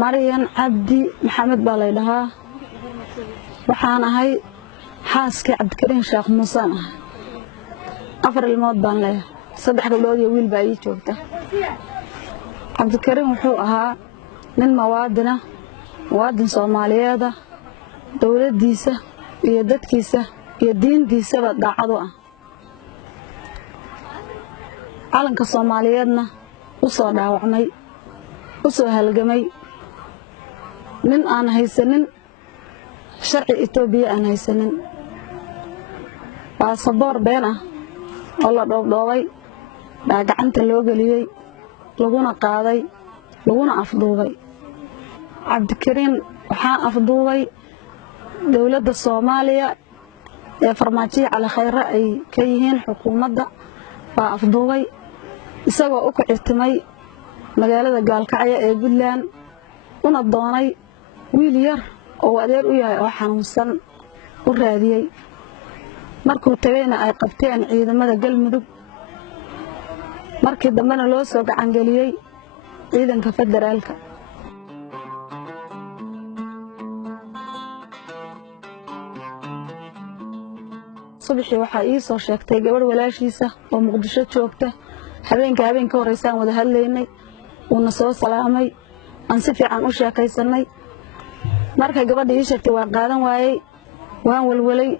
Maryan Cabdi Maxamed baa la dhahaa waxaan ahay xaaska Cabdikariin Sheekh Muuse afar ilmood baan leeyahay saddex gabdhood iyo wiil baa ii joogta Cabdikariin wuxuu ahaa nin muwaadin Soomaaliyeed dawladdiisa iyo dadkiisa iyo diintiisa daacad u ah calanka Soomaaliyeedna u soo dhaawacmay u soo halgamay nin aan haysanin sharci Itoobiya aan haysanin baasaboor been ah oo la dhoobay baa gacanta loo galiyay laguna qaaday laguna afduubay Cabdikariin waxaa afduubay dawladda Soomaaliya ee farmaajo Cali Khayre ay ka yihiin xukuumadda baa afduubay isagoo u kicirtimay magaalada Gaalkacyo ee Puntland una doonay wiil yar oo adeer u yahay oo xanuunsan u raadiyay markuu tagayna ay qabteen ciidamada Galmudug markii dambena loo soo gacan galiyay ciidanka federaalka subaxii waxa ii soo sheegtay gabadh walaashiisa oo Muqdisho joogta habeenka horeysaan wada hadlaynay una soo salaamay aan si fiican u sheekaysanay markay gabadha ii sheegtay waan qaadan waayay waan walwalay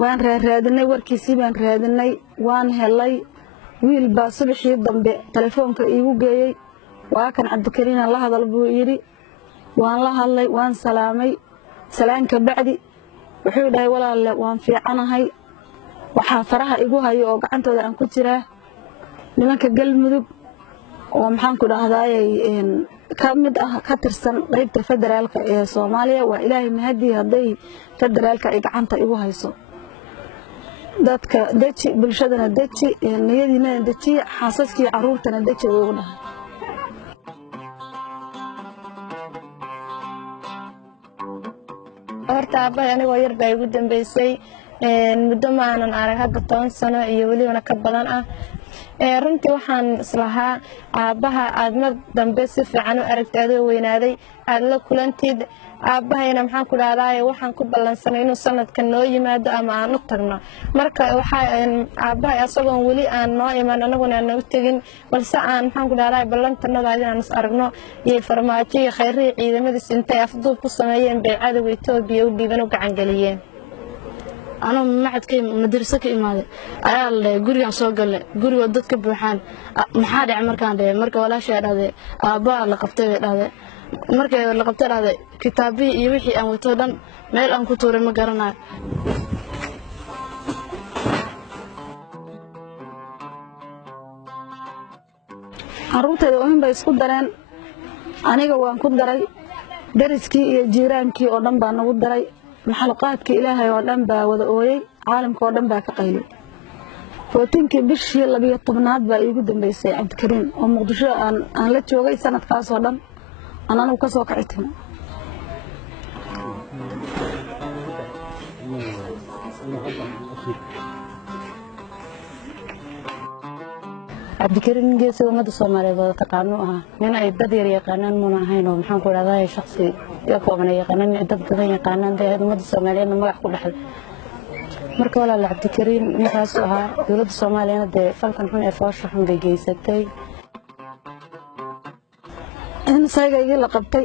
waan raadinay warkiisii baan raadinay waan helay wiil baa subaxii dambe telefoonka iigu geeyay waa kan Cabdikariin la hadal buu yiri waan la hadlay waan salaamay salaanka bacdi wuxuu dhahay walaalle waan fiicanahay waxa faraha igu hayo oo gacantooda aan ku jiraa nimanka Galmudug oo maxaan ku dhahdaayay kamid ah ka tirsan qaybta federaalka ee Soomaaliya waa Ilaahay mahadi haday federaalka ay gacanta igu hayso dadka daji bulshadana daji niyadiina daji xaasaskii caruurtana daji ugu dhahay horta aabay aniga yar bay ugu dambeysay muddo ma aanan arag hadda 10 sano iyo waliba ka badan ah runtii waxaan islahaa aabaha aad mar dambe si fiican u aragtay weynaaday aad la kulantid aabahayna maxaan ku dhahdaa waxaan ku ballansanay inuu sanadkan noo yimaado ama aan u tagno marka waxa aabahay asagoo wali aan noo iman anaguna noo tagin balse aan maxaan ku dhahdaa ballantanada inaan is aragno iyo farmaajo iyo khayri ciidamada sintay afduub ku sameeyeen baycada Itoobiya u dhiiban u gacan galiyeen أنا معدكي مدرسة كإمادة أنا جوريان صقل جوري ودتك بروحان محاد عمر كان ده مركب ولا شيء هذا أبا لقبته هذا مركب لقبته هذا كتابي يوحي أن وتودن ما الآن كتور مقارنة عروت هذا وهم بيسقط دران أنا جوان كنت دراي درسكي جيرانكي أردن بانود دراي محلقاتك إلهي ودن با wada ooyay caalamka oo dhan baa ka qaylay footinkii bishii 12aad baa iigu dambeysay Cabdikariin oo Muqdisho aan la joogay sanadkaas oo dhan anagu ka soo kacitay Cabdikariin geesi umada Soomaaliyeed oo taqaano ah nin ay dad yar yaqaanaan ma ahayn oo maxaan ku raadayay shakhsi يقومنا يقنن دبدنا يقنن ده مد الصوماليين ما يحكوا لحد مركب ولا Cabdikariin نحاسها دولة الصوماليين ده فلكن حنا فاشهم بيجيستي أنا سايقة يجي لقبتي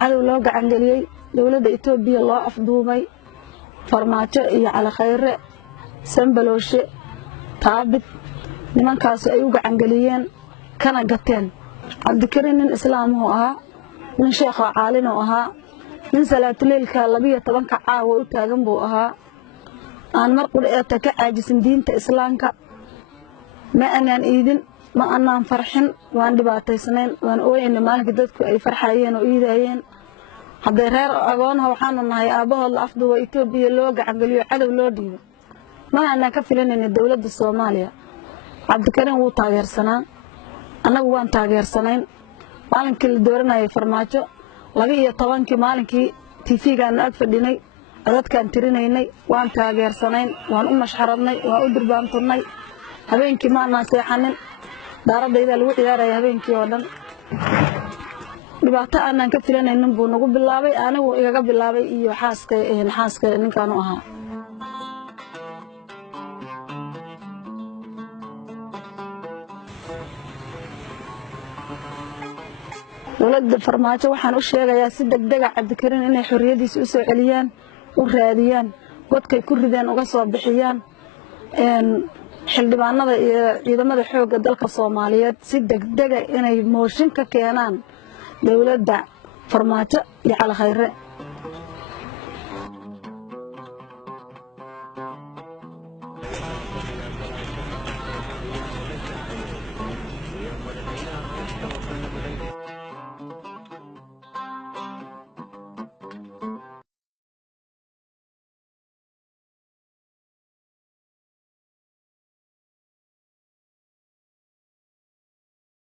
على ولاقة عندي دولة إثيوبيا الله أفضوبي فرماجة على خير سنبلوش تعبت لمن كاس أيوقع عنديين كان قتين Cabdikariin الإسلام هو من شيخ عالين وها من صلاة الليل كاللبية طبعاً كعاوة وتاجن بوها أنا مرقول أتكعجس دين إسلامك ما أنا إيدن ما أنا فرحين وأنا دبعت سنين وأنا أوي إن مالك دتك أي فرحين وإيدين حتى غير أبونا وحنا ما هي أبوها الأفضل وإثيوبيا لوجع عقلي على ولادي ما أنا كفيلين إن الدولة الصومالية Cabdikariin هو تاجر سنة أنا وان تاجر سنين maalinkii la dooranayay farmaajo 12 maalinkii TV-ga aan ag fadhinay dadkaan tirinaynay waan taageersanayn waan u mashxaradnay waan u durbaantunay habeenkii ma aan seexanin daaradayda lagu ciyaarayay habeenkii oo dhan dhibaato aanan ka filanaynin buu nagu bilaabay anigu igaga bilaabay iyo xaaska ninkan u ahaa dowladda farmaajo waxaan u sheegayaa si degdeg ah Cabdikariin inay xorriyadiisa u soo celiyaan u raadiyaan godkay ku rideen uga soo bixiyaan xildhibaanada iyo ciidamada xoogga dalka Soomaaliyeed si degdeg ah inay mooshin ka keenaan dowladda farmaajo iyo Cali Khayre